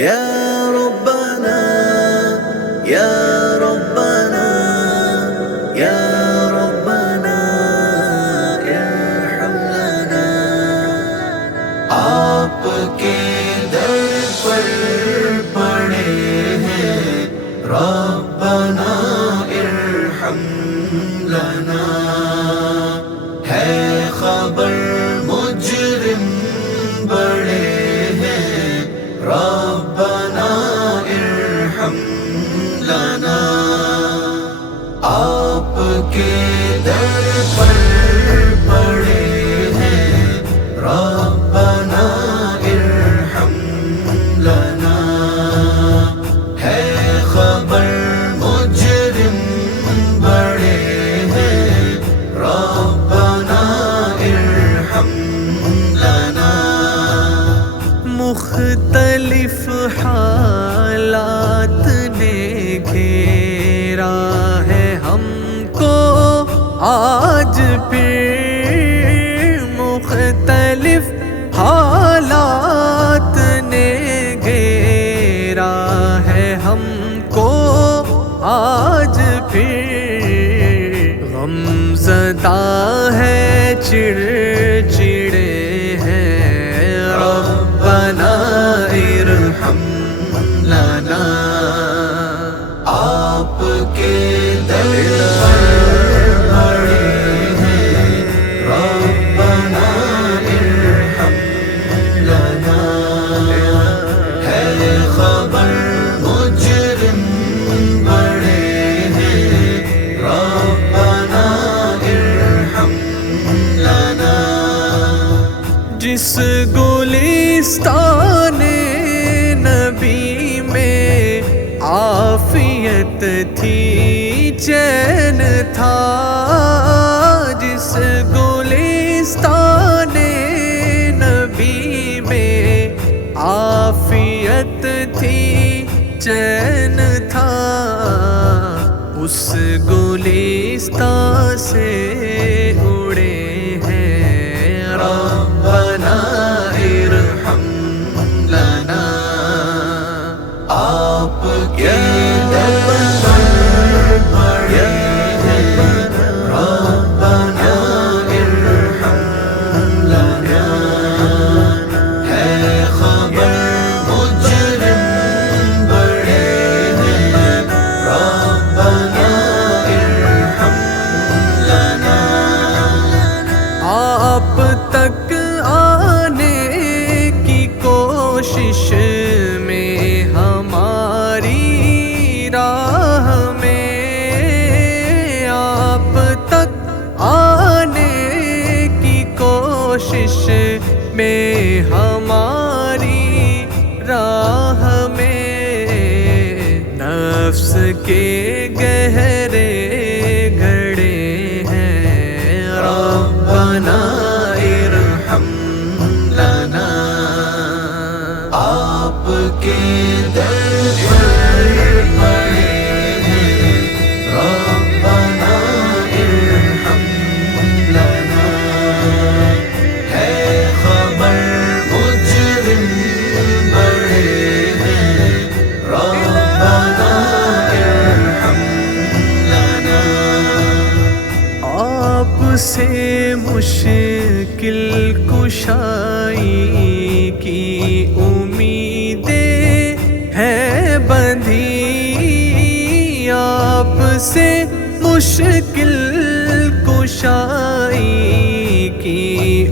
یا ربنا یا ربنا یا ربنا ارحم لنا. آپ کے در پر پڑے ہیں ربنا ارحم لنا. ہے خبر مجرم بڑے ہیں ربنا ارحم لنا. آپ کے در پر پڑے ہیں ربنا ارحم لنا. ہے خبر مجرم بڑے ہیں ربنا ارحم لنا. مختلف حالات نے گھیرا ہے ہم کو آج پھر. مختلف حالات نے گھیرا ہے ہم کو آج پھر. غم زدہ ہے چڑچڑے ہیں ربنا ارحم لنا. آپ کے در پر پڑے ہیں ربنا ارحم لنا. ہے خبر مجرم بڑے ہیں ربنا ارحم لنا. جس گلستان نبی میں عافیت تھی چین تھا. جس گلستان نبی میں عافیت تھی چین تھا. اس گلستان سے اڑے ہیں ربنا ارحم لنا. آپ کے در پر پڑے ہیں ربنا ارحم لنا. ہے خبر مجرم بڑے ہیں ربنا ارحم لنا. آپ تک آنے کی کوشش میں ہماری راہ میں. آپ تک آنے کی کوشش میں ہماری راہ میں. نفس کے گہرے گھڑے ہیں ربنا ارحم لنا. آپ کے در پر پڑے ہیں ربنا ارحم لنا. ہے خبر مجرم بڑے ہیں ربنا ارحم لنا. آپ سے مشکل کشائی کی امیدیں ہیں بندھی. آپ سے مشکل کشائی کی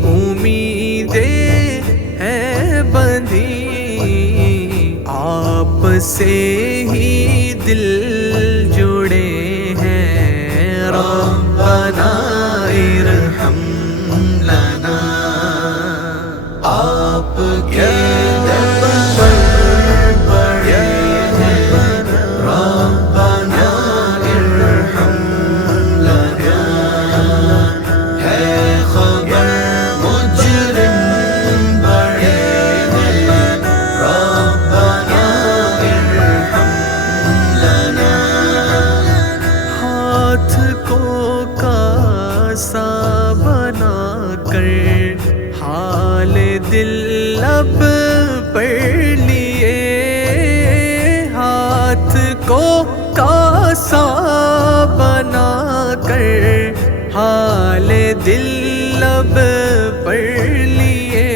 امیدیں ہیں بندھی. آپ سے ہی دل جڑے ہیں ربنا ارحم لنا. آپ کے در پر پڑے ہیں ربنا ارحم لنا. ہے خبر مجرم بڑے ہیں ربنا ارحم لنا. ہاتھ کو کاسا بنا کر حال دل اب ہاتھ کو کاسا بنا کر حال دل لب پر لیے،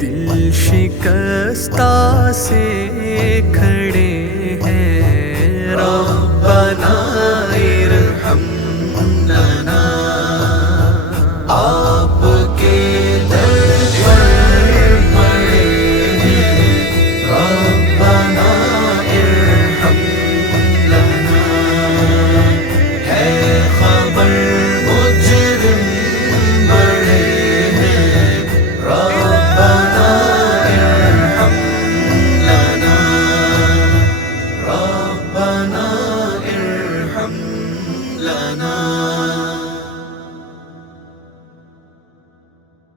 دل شکستہ سے کھڑے ہیں